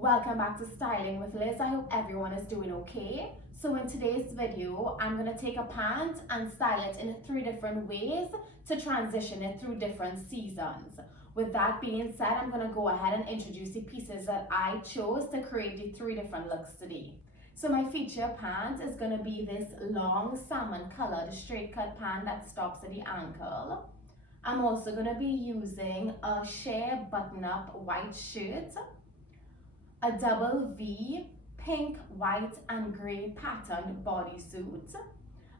Welcome back to Styling with Liz. I hope everyone is doing okay. So in today's video, I'm going to take a pant and style it in 3 different ways to transition it through different seasons. With that being said, I'm going to go ahead and introduce the pieces that I chose to create the 3 different looks today. So my feature pant is going to be this long salmon colored straight cut pant that stops at the ankle. I'm also going to be using a sheer button up white shirt, a double V pink, white and grey patterned bodysuit,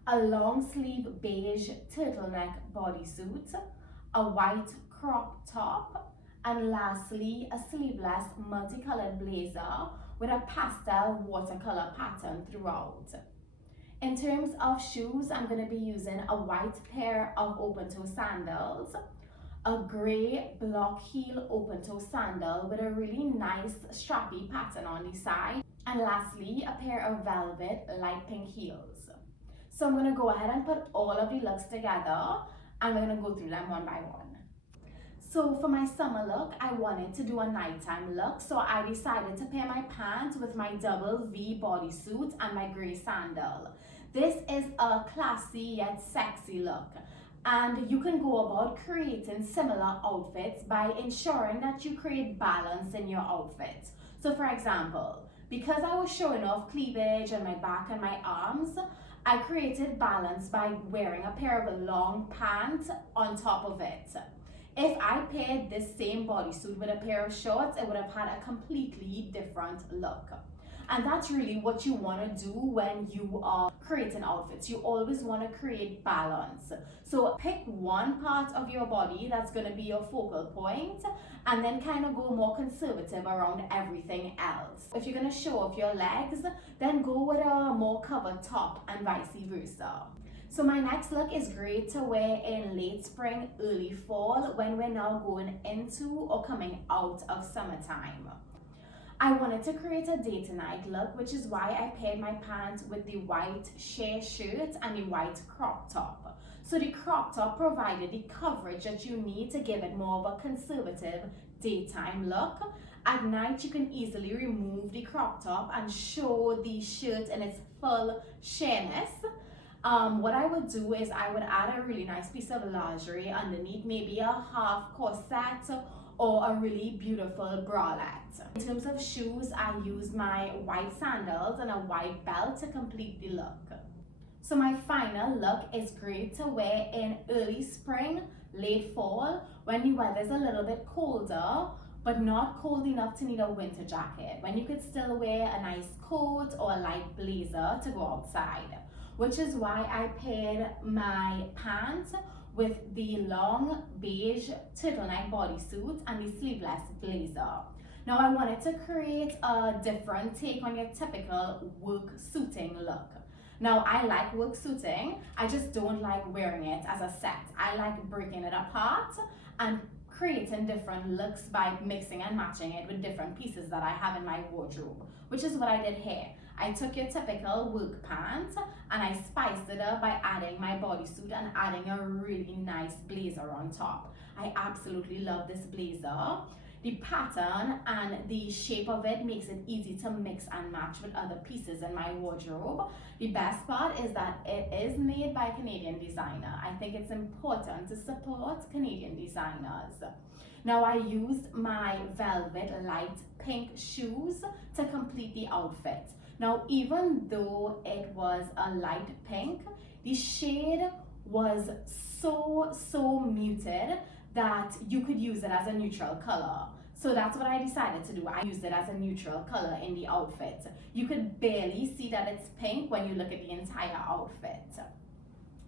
a long sleeve beige turtleneck bodysuit, a white crop top, and lastly a sleeveless multicolored blazer with a pastel watercolor pattern throughout. In terms of shoes, I'm going to be using a white pair of open toe sandals, a grey block heel open toe sandal with a really nice strappy pattern on the side, and lastly a pair of velvet light pink heels. So I'm going to go ahead and put all of the looks together and we're going to go through them one by one. So for my summer look, I wanted to do a nighttime look, so I decided to pair my pants with my double V bodysuit and my grey sandal. This is a classy yet sexy look, and you can go about creating similar outfits by ensuring that you create balance in your outfit. So for example, because I was showing off cleavage and my back and my arms, I created balance by wearing a pair of long pants on top of it. If I paired this same bodysuit with a pair of shorts, it would have had a completely different look. And that's really what you want to do when you are creating outfits. You always want to create balance. So pick one part of your body that's going to be your focal point and then kind of go more conservative around everything else. If you're going to show off your legs, then go with a more covered top and vice versa. So my next look is great to wear in late spring, early fall, when we're now going into or coming out of summertime. I wanted to create a day to night look, which is why I paired my pants with the white sheer shirt and the white crop top. So the crop top provided the coverage that you need to give it more of a conservative daytime look. At night, you can easily remove the crop top and show the shirt in its full sheerness. What I would do is I would add a really nice piece of lingerie underneath, maybe a half corset or a really beautiful bralette. In terms of shoes, I use my white sandals and a white belt to complete the look. So my final look is great to wear in early spring, late fall, when the weather's a little bit colder, but not cold enough to need a winter jacket, when you could still wear a nice coat or a light blazer to go outside. Which is why I paired my pants with the long beige turtleneck bodysuit and the sleeveless blazer. Now I wanted to create a different take on your typical work suiting look. Now I like work suiting, I just don't like wearing it as a set. I like breaking it apart and creating different looks by mixing and matching it with different pieces that I have in my wardrobe, which is what I did here. I took your typical work pants and I spiced it up by adding my bodysuit and adding a really nice blazer on top. I absolutely love this blazer. The pattern and the shape of it makes it easy to mix and match with other pieces in my wardrobe. The best part is that it is made by a Canadian designer. I think it's important to support Canadian designers. Now I used my velvet light pink shoes to complete the outfit. Now even though it was a light pink, the shade was so muted that you could use it as a neutral color. So that's what I decided to do. I used it as a neutral color in the outfit. You could barely see that it's pink when you look at the entire outfit.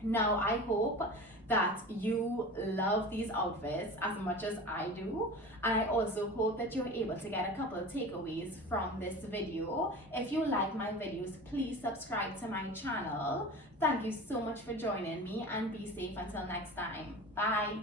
Now I hope that you love these outfits as much as I do, and I also hope that you're able to get a couple of takeaways from this video. If you like my videos, please subscribe to my channel. Thank you so much for joining me and be safe until next time. Bye.